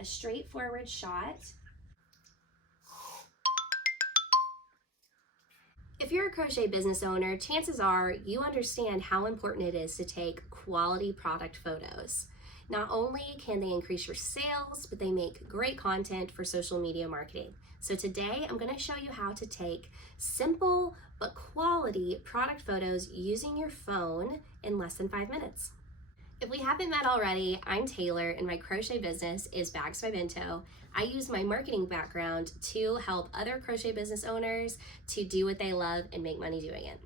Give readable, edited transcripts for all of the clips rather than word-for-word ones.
a straightforward shot. If you're a crochet business owner, chances are you understand how important it is to take quality product photos. Not only can they increase your sales, but they make great content for social media marketing. So today I'm going to show you how to take simple but quality product photos using your phone in less than 5 minutes. If we haven't met already, I'm Taylor and my crochet business is Bags by Bento. I use my marketing background to help other crochet business owners to do what they love and make money doing it.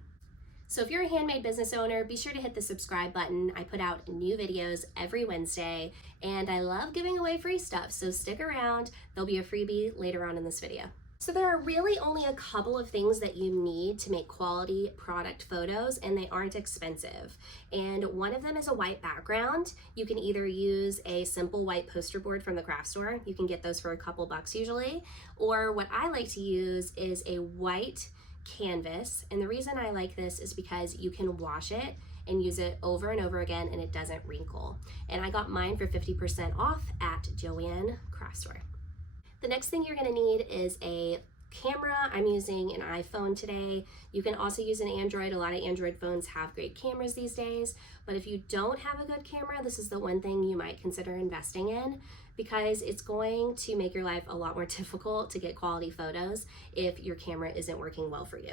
So if you're a handmade business owner, be sure to hit the subscribe button. I put out new videos every Wednesday and I love giving away free stuff, so stick around. There'll be a freebie later on in this video. So there are really only a couple of things that you need to make quality product photos, and they aren't expensive. And one of them is a white background. You can either use a simple white poster board from the craft store. You can get those for a couple bucks usually. Or what I like to use is a white canvas. And the reason I like this is because you can wash it and use it over and over again and it doesn't wrinkle. And I got mine for 50% off at Joann Craft Store. The next thing you're going to need is a camera. I'm using an iPhone today. You can also use an Android. A lot of Android phones have great cameras these days, but if you don't have a good camera, this is the one thing you might consider investing in, because it's going to make your life a lot more difficult to get quality photos if your camera isn't working well for you.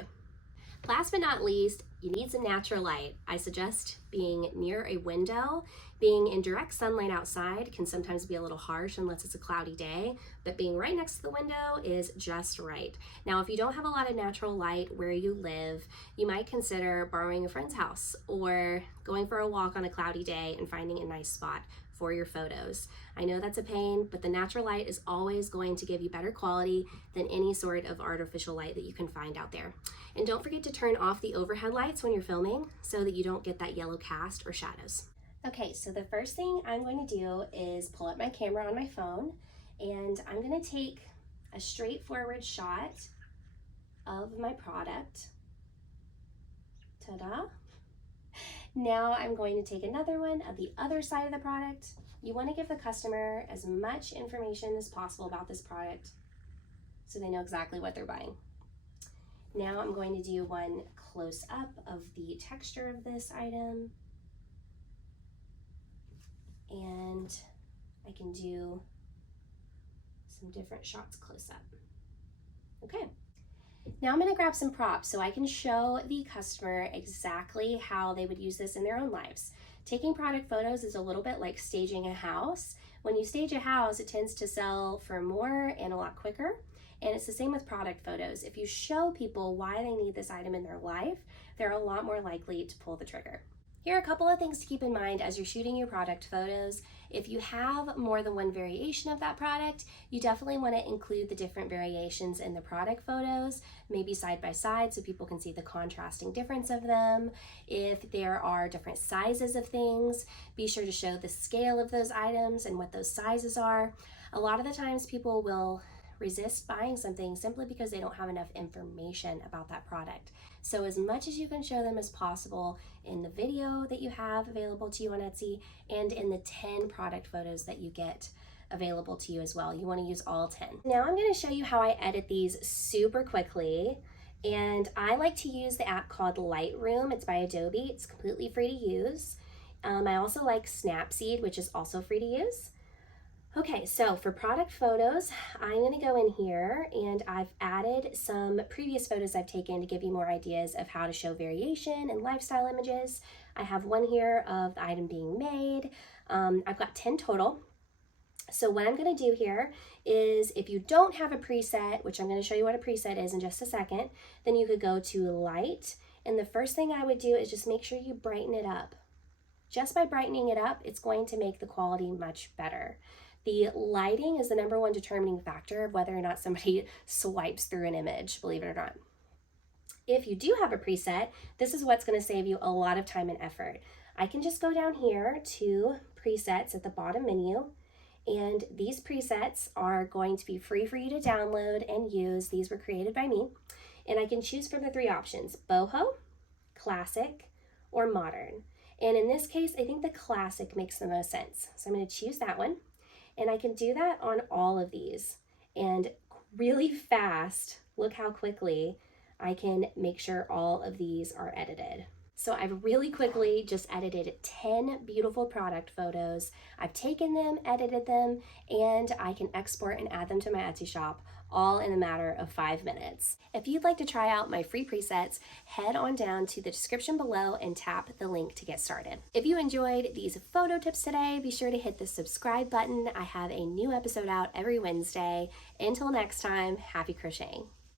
Last but not least, you need some natural light. I suggest being near a window. Being in direct sunlight outside can sometimes be a little harsh unless it's a cloudy day, but being right next to the window is just right. Now, if you don't have a lot of natural light where you live, you might consider borrowing a friend's house or going for a walk on a cloudy day and finding a nice spot for your photos. I know that's a pain, but the natural light is always going to give you better quality than any sort of artificial light that you can find out there. And don't forget to turn off the overhead lights when you're filming so that you don't get that yellow cast or shadows. Okay, so the first thing I'm going to do is pull up my camera on my phone, and I'm going to take a straightforward shot of my product. Ta-da! Now I'm going to take another one of the other side of the product. You want to give the customer as much information as possible about this product so they know exactly what they're buying. Now I'm going to do one close up of the texture of this item. And I can do some different shots close up. Okay. Now I'm going to grab some props so I can show the customer exactly how they would use this in their own lives. Taking product photos is a little bit like staging a house. When you stage a house, it tends to sell for more and a lot quicker. And it's the same with product photos. If you show people why they need this item in their life, they're a lot more likely to pull the trigger. Here are a couple of things to keep in mind as you're shooting your product photos. If you have more than one variation of that product, you definitely want to include the different variations in the product photos, maybe side by side so people can see the contrasting difference of them. If there are different sizes of things, be sure to show the scale of those items and what those sizes are. A lot of the times people will resist buying something simply because they don't have enough information about that product. So as much as you can show them as possible in the video that you have available to you on Etsy and in the 10 product photos that you get available to you as well. You want to use all 10. Now I'm going to show you how I edit these super quickly. And I like to use the app called Lightroom. It's by Adobe. It's completely free to use. I also like Snapseed, which is also free to use. Okay, so for product photos, I'm going to go in here and I've added some previous photos I've taken to give you more ideas of how to show variation and lifestyle images. I have one here of the item being made. I've got 10 total. So what I'm going to do here is if you don't have a preset, which I'm going to show you what a preset is in just a second, then you could go to light. And the first thing I would do is just make sure you brighten it up. Just by brightening it up, it's going to make the quality much better. The lighting is the #1 determining factor of whether or not somebody swipes through an image, believe it or not. If you do have a preset, this is what's going to save you a lot of time and effort. I can just go down here to presets at the bottom menu, and these presets are going to be free for you to download and use. These were created by me, and I can choose from the 3 options: boho, classic, or modern. And in this case, I think the classic makes the most sense. So I'm going to choose that one. And I can do that on all of these. And really fast, look how quickly I can make sure all of these are edited. So I've really quickly just edited 10 beautiful product photos. I've taken them, edited them, and I can export and add them to my Etsy shop all in a matter of 5 minutes. If you'd like to try out my free presets, head on down to the description below and tap the link to get started. If you enjoyed these photo tips today, be sure to hit the subscribe button. I have a new episode out every Wednesday. Until next time, happy crocheting.